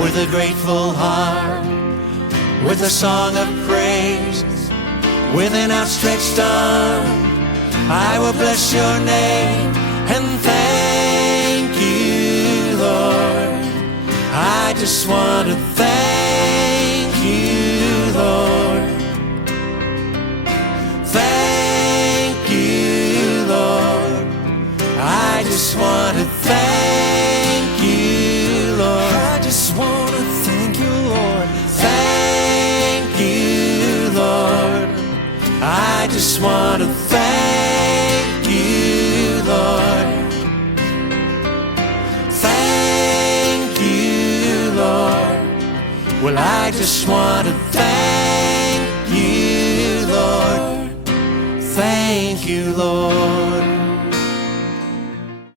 with a grateful heart, with a song of praise, with an outstretched arm. I will bless your name and thank you, Lord. I just want to thank you, Lord. Thank you, Lord. I just want to thank you, Lord. I just want to thank you, Lord. Thank you, Lord. I just want to thank you, Lord. Thank you, Lord. Well, I just want to thank you, Lord. Thank you, Lord.